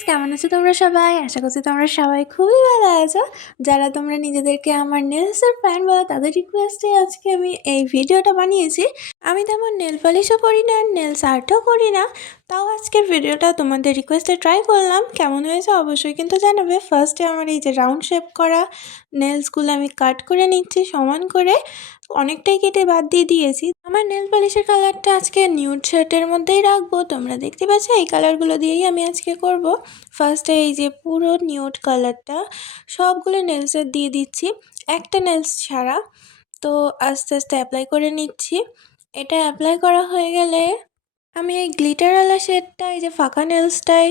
Friends, কেমন আছো তোমরা সবাই? আশা করছি তোমরা সবাই খুবই ভালো আছো। যারা তোমরা নিজেদেরকে আমার নেলসের ফ্যান বলো তাদের রিকোয়েস্টে আজকে আমি এই ভিডিওটা বানিয়েছি। আমি তেমন নেল পলিশও করি না, নেলস আর্টও করি না, তাও আজকের ভিডিওটা তোমাদের রিকোয়েস্টে ট্রাই করলাম। কেমন হয়েছে অবশ্যই কিন্তু জানাবে। ফার্স্টে আমার এই যে রাউন্ড শেপ করা নেলসগুলো আমি কাট করে নিচ্ছি সমান করে, অনেকটাই কেটে বাদ দিয়ে দিয়েছি। আমার নেল পলিশের কালারটা আজকে নিউড শেডের মধ্যেই রাখবো। তোমরা দেখতে পাচ্ছ এই কালারগুলো দিয়েই আমি আজকে করব। ফার্স্টে এই যে পুরো নিউড কালারটা সবগুলো নেলসে দিয়ে দিচ্ছি, একটা নেলস ছাড়া। তো আস্তে আস্তে অ্যাপ্লাই করে নিচ্ছি। এটা অ্যাপ্লাই করা হয়ে গেলে আমি এই গ্লিটারওয়ালা শেডটা এই যে ফাঁকা নেলসটাই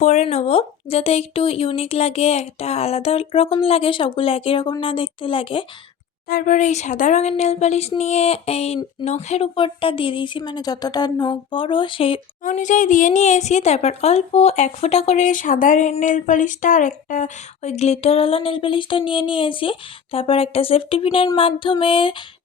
পরে নেবো, যাতে একটু ইউনিক লাগে, একটা আলাদা রকম লাগে, সবগুলো একই রকম না দেখতে লাগে। তারপরে এই সাদা রঙের নেল পালিশ নিয়ে এই নখের উপরটা দিয়ে দিয়েছি, মানে যতটা নখ বড় সেই অনুযায়ী দিয়ে নিয়েছি। তারপর অল্প 1 ফোঁটা করে সাদা নেল পালিশটা আর একটা ওই গ্লিটারওয়ালা নেল পালিশটা নিয়ে নিয়েছি। তারপর একটা সেফটি পিনের মাধ্যমে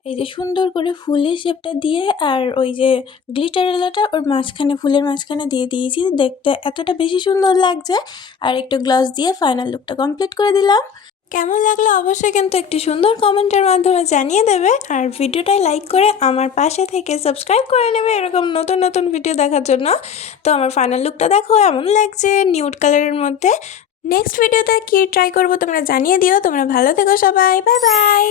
এই যে সুন্দর করে ফুলের শেপটা দিয়ে আর ওই যে গ্লিটারওয়ালাটা ওর মাঝখানে, ফুলের মাঝখানে দিয়ে দিয়েছি। দেখতে এতটা বেশি সুন্দর লাগছে। আর একটু গ্লস দিয়ে ফাইনাল লুকটা কমপ্লিট করে দিলাম। কেমন লাগলো অবশ্যই কিন্তু একটি সুন্দর কমেন্টের মাধ্যমে জানিয়ে দেবে। আর ভিডিওটাই লাইক করে আমার পাশে থেকে সাবস্ক্রাইব করে নেবে এরকম নতুন নতুন ভিডিও দেখার জন্য। তো আমার ফাইনাল লুকটা দেখো এমন লাগছে নিউড কালারের মধ্যে। নেক্সট ভিডিওতে কি ট্রাই করবো তোমরা জানিয়ে দিও। তোমরা ভালো থেকো সবাই, বাই বাই।